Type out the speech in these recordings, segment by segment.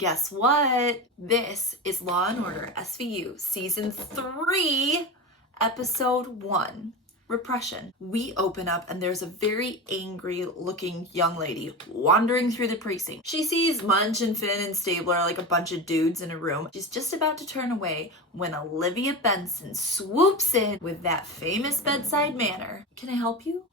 Guess what? This is Law and Order SVU Season 3, Episode 1, Repression. We open up and there's a very angry looking young lady wandering through the precinct. She sees Munch and Finn and Stabler like a bunch of dudes in a room. She's just about to turn away when Olivia Benson swoops in with that famous bedside manner. Can I help you?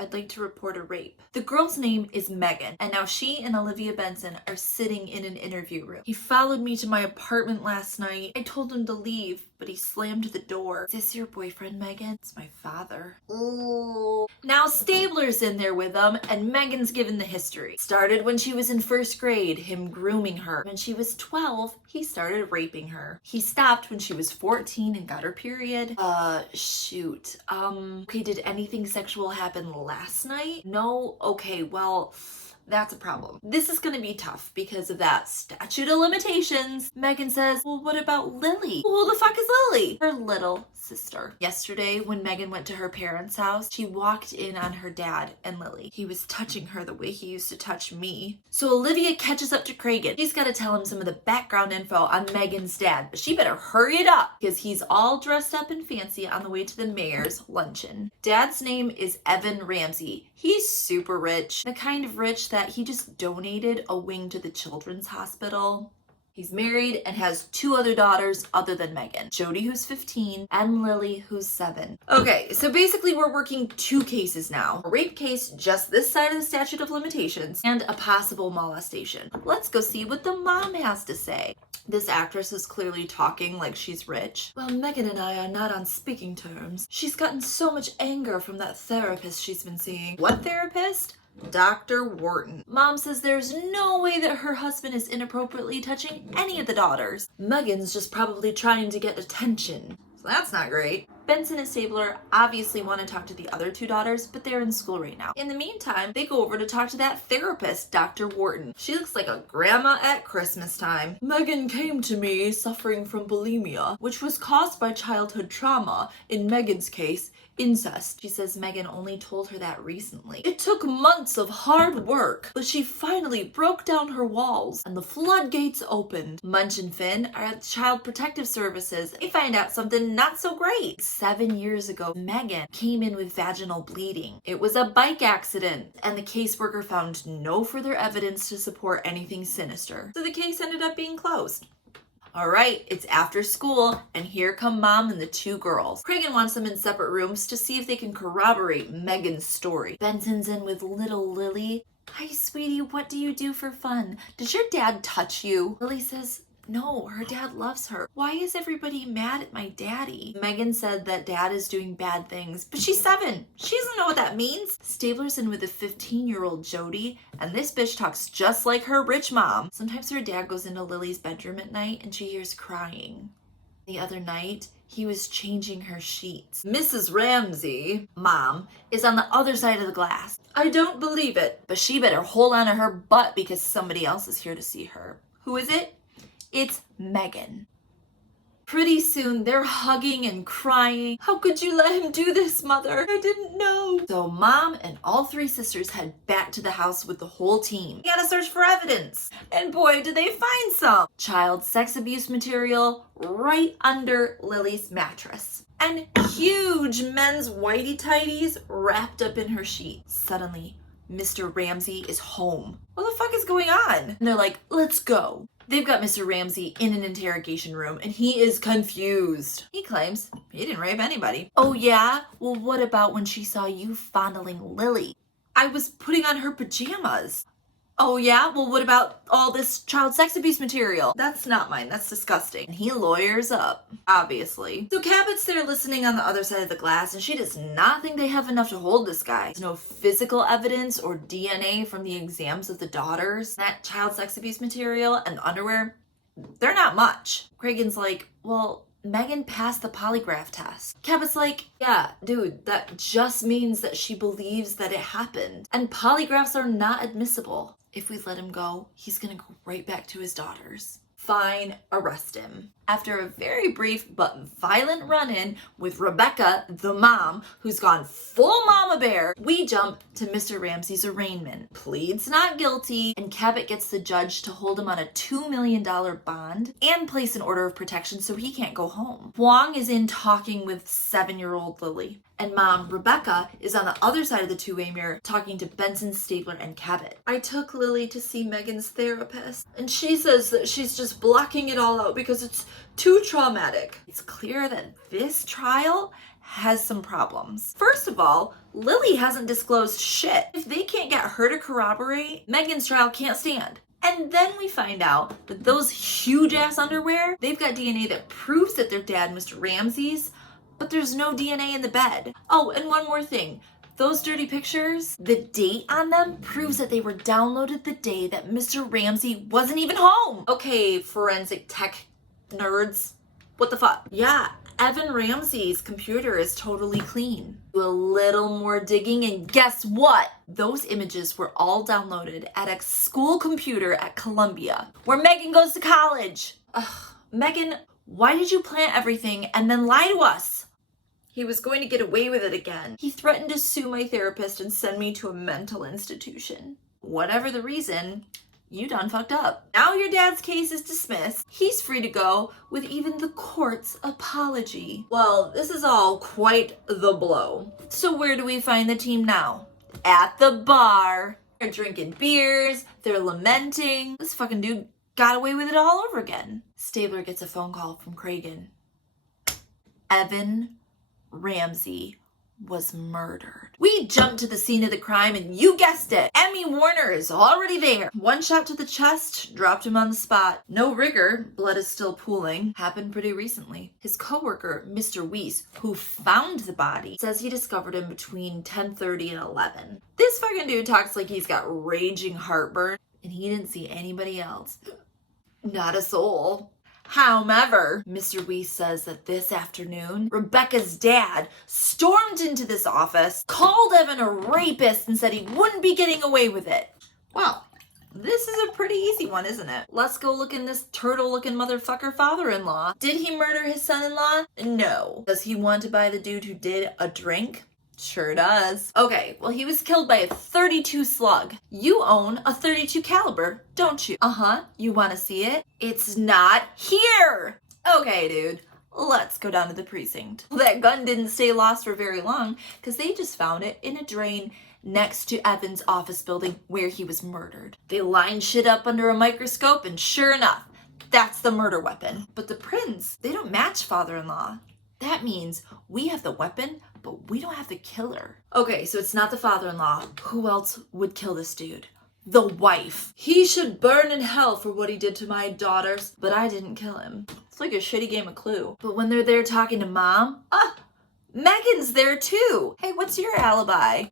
I'd like to report a rape. The girl's name is Megan, and now she and Olivia Benson are sitting in an interview room. He followed me to my apartment last night. I told him to leave, but he slammed the door. Is this your boyfriend, Megan? It's my father. Ooh. Now Stabler's in there with them, and Megan's given the history. Started when she was in first grade, him grooming her. When she was 12, he started raping her. He stopped when she was 14 and got her period. Shoot. Okay, did anything sexual happen last night? No? Okay, well, that's a problem. This is gonna be tough because of that statute of limitations. Megan says, well, what about Lily? Well, who the fuck is Lily? Her little sister. Yesterday, when Megan went to her parents' house, she walked in on her dad and Lily. He was touching her the way he used to touch me. So Olivia catches up to Cragen. She's gotta tell him some of the background info on Megan's dad, but she better hurry it up because he's all dressed up and fancy on the way to the mayor's luncheon. Dad's name is Evan Ramsey. He's super rich, the kind of rich that he just donated a wing to the children's hospital. He's married and has 2 other daughters other than Megan. Jody, who's 15, and Lily, who's 7. Okay, so basically we're working 2 cases now. A rape case just this side of the statute of limitations, and a possible molestation. Let's go see what the mom has to say. This actress is clearly talking like she's rich. Well, Megan and I are not on speaking terms. She's gotten so much anger from that therapist she's been seeing. What therapist? Dr. Wharton. Mom says there's no way that her husband is inappropriately touching any of the daughters. Megan's just probably trying to get attention. So that's not great. Benson and Stabler obviously want to talk to the other 2 daughters, but they're in school right now. In the meantime, they go over to talk to that therapist, Dr. Wharton. She looks like a grandma at Christmas time. Megan came to me suffering from bulimia, which was caused by childhood trauma. In Megan's case, incest. She says Megan only told her that recently. It took months of hard work, but she finally broke down her walls and the floodgates opened. Munch and Finn are at Child Protective Services. They find out something not so great. 7 years ago, Megan came in with vaginal bleeding. It was a bike accident, and the caseworker found no further evidence to support anything sinister. So the case ended up being closed. All right, it's after school, and here come Mom and the 2 girls. Cragen wants them in separate rooms to see if they can corroborate Megan's story. Benson's in with little Lily. Hi, sweetie, what do you do for fun? Does your dad touch you? Lily says, no, her dad loves her. Why is everybody mad at my daddy? Megan said that dad is doing bad things, but she's 7. She doesn't know what that means. Stabler's in with a 15-year-old Jody, and this bitch talks just like her rich mom. Sometimes her dad goes into Lily's bedroom at night and she hears crying. The other night, he was changing her sheets. Mrs. Ramsey, Mom, is on the other side of the glass. I don't believe it, but she better hold on to her butt because somebody else is here to see her. Who is it? It's Megan. Pretty soon, they're hugging and crying. How could you let him do this, Mother? I didn't know. So Mom and all 3 sisters head back to the house with the whole team. They gotta search for evidence. And boy, did they find some. Child sex abuse material right under Lily's mattress. And huge men's whitey-tighties wrapped up in her sheet. Suddenly, Mr. Ramsey is home. What the fuck is going on? And they're like, let's go. They've got Mr. Ramsey in an interrogation room, and he is confused. He claims he didn't rape anybody. Oh yeah? Well, what about when she saw you fondling Lily? I was putting on her pajamas. Oh yeah? Well, what about all this child sex abuse material? That's not mine. That's disgusting. And he lawyers up, obviously. So Cabot's there listening on the other side of the glass, and she does not think they have enough to hold this guy. There's no physical evidence or DNA from the exams of the daughters. That child sex abuse material and the underwear, they're not much. Cragen's like, well, Megan passed the polygraph test. Cabot's like, yeah, dude, that just means that she believes that it happened. And polygraphs are not admissible. If we let him go, he's gonna go right back to his daughters. Fine, arrest him. After a very brief but violent run-in with Rebecca, the mom, who's gone full mama bear, we jump to Mr. Ramsey's arraignment. Pleads not guilty, and Cabot gets the judge to hold him on a $2 million bond and place an order of protection so he can't go home. Huang is in talking with 7-year-old Lily, and mom, Rebecca, is on the other side of the two-way mirror talking to Benson, Stabler, and Cabot. I took Lily to see Megan's therapist, and she says that she's just blocking it all out because it's too traumatic. It's clear that this trial has some problems. First of all, Lily hasn't disclosed shit. If they can't get her to corroborate, Megan's trial can't stand. And then we find out that those huge ass underwear, they've got DNA that proves that they're dad Mr. Ramsey's, but there's no DNA in the bed. Oh, and one more thing. Those dirty pictures, the date on them proves that they were downloaded the day that Mr. Ramsey wasn't even home. Okay, forensic tech nerds, what the fuck? Yeah, Evan Ramsey's computer is totally clean. Do a little more digging and guess what? Those images were all downloaded at a school computer at Columbia, where Megan goes to college. Ugh, Megan, why did you plant everything and then lie to us? He was going to get away with it again. He threatened to sue my therapist and send me to a mental institution. Whatever the reason, you done fucked up. Now your dad's case is dismissed. He's free to go with even the court's apology. Well, this is all quite the blow. So where do we find the team now? At the bar. They're drinking beers. They're lamenting. This fucking dude got away with it all over again. Stabler gets a phone call from Cragen. Evan Ramsey was murdered. We jumped to the scene of the crime and you guessed it, Emmy Warner is already there. One shot to the chest, dropped him on the spot. No rigor, blood is still pooling. Happened pretty recently. His coworker, Mr. Weiss, who found the body, says he discovered him between 10:30 and 11. This fucking dude talks like he's got raging heartburn and he didn't see anybody else. Not a soul. However, Mr. Weiss says that this afternoon, Rebecca's dad stormed into this office, called Evan a rapist, and said he wouldn't be getting away with it. Well, this is a pretty easy one, isn't it? Let's go look in this turtle-looking motherfucker father-in-law. Did he murder his son-in-law? No. Does he want to buy the dude who did a drink? Sure does. Okay, well, he was killed by a .32 slug. You own a .32 caliber, don't you? Uh-huh. You want to see it? It's not here! Okay, dude. Let's go down to the precinct. That gun didn't stay lost for very long because they just found it in a drain next to Evan's office building where he was murdered. They lined shit up under a microscope and sure enough, that's the murder weapon. But the prints, they don't match father-in-law. That means we have the weapon, but we don't have the killer. Okay, so it's not the father-in-law. Who else would kill this dude? The wife. He should burn in hell for what he did to my daughters, but I didn't kill him. It's like a shitty game of Clue. But when they're there talking to mom, Megan's there too. Hey, what's your alibi?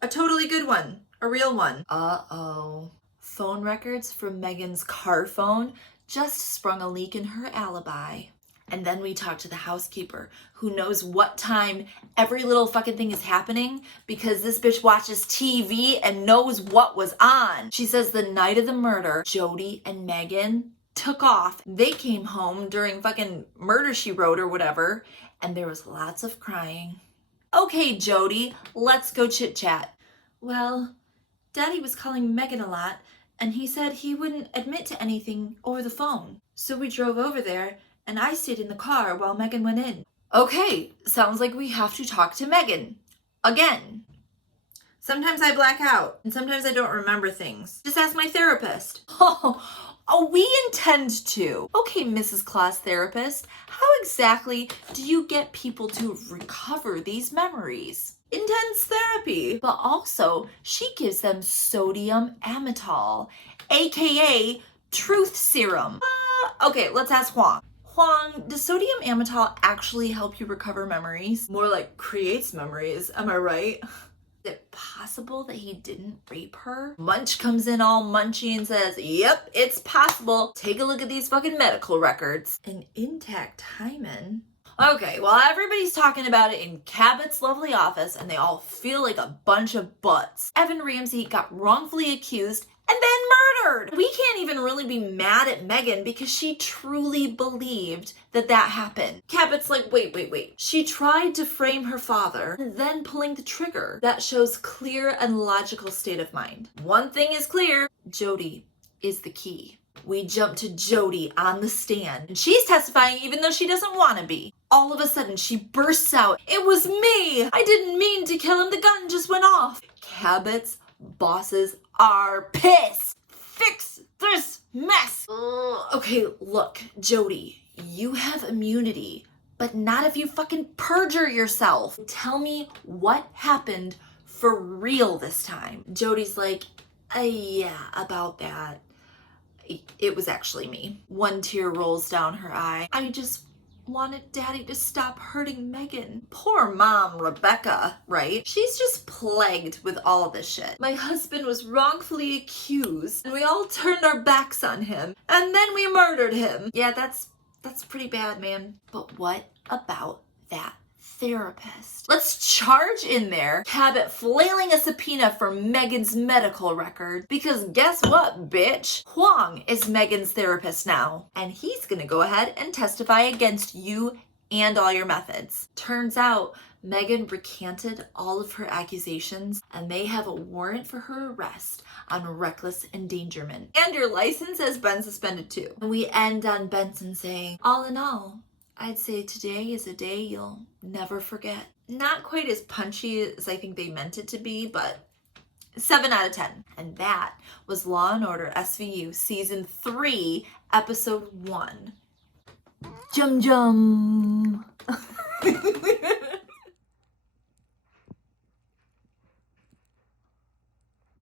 A totally good one. A real one. Uh-oh. Phone records from Megan's car phone just sprung a leak in her alibi. And then we talk to the housekeeper who knows what time every little fucking thing is happening because this bitch watches TV and knows what was on. She says the night of the murder, Jody and Megan took off. They came home during fucking Murder, She Wrote or whatever, and there was lots of crying. Okay, Jody, let's go chit chat. Well, Daddy was calling Megan a lot and he said he wouldn't admit to anything over the phone. So we drove over there and I stayed in the car while Megan went in. Okay, sounds like we have to talk to Megan. Again. Sometimes I black out, and sometimes I don't remember things. Just ask my therapist. Oh, we intend to. Okay, Mrs. Claus therapist, how exactly do you get people to recover these memories? Intense therapy. But also, she gives them sodium amytal, aka truth serum. Okay, let's ask Huang. Huang, does sodium amytal actually help you recover memories? More like creates memories, am I right? Is it possible that he didn't rape her? Munch comes in all munchy and says, yep, it's possible. Take a look at these fucking medical records. An intact hymen? Okay, well, everybody's talking about it in Cabot's lovely office and they all feel like a bunch of butts. Evan Ramsey got wrongfully accused and then murdered. We can't even really be mad at Megan because she truly believed that happened. Cabot's like, wait. She tried to frame her father and then pulling the trigger. That shows clear and logical state of mind. One thing is clear, Jody is the key. We jump to Jody on the stand, and she's testifying even though she doesn't want to be. All of a sudden, she bursts out, "It was me! I didn't mean to kill him, the gun just went off." Cabot's bosses are pissed. Fix this mess. Okay, look, Jody, you have immunity, but not if you fucking perjure yourself. Tell me what happened for real this time. Jody's like, yeah, about that. It was actually me. One tear rolls down her eye. I just wanted Daddy to stop hurting Megan. Poor mom, Rebecca, right? She's just plagued with all this shit. My husband was wrongfully accused, and we all turned our backs on him, and then we murdered him. Yeah, that's pretty bad, man. But what about that therapist? Let's charge in there Cabot flailing a subpoena for Megan's medical record, because guess what, bitch? Huang is Megan's therapist now, and he's gonna go ahead and testify against you and all your methods. Turns out Megan recanted all of her accusations, and they have a warrant for her arrest on reckless endangerment. And your license has been suspended too. And we end on Benson saying, all in all, I'd say today is a day you'll never forget. Not quite as punchy as I think they meant it to be, but 7 out of 10. And that was Law & Order SVU Season 3, Episode 1. Jum jum.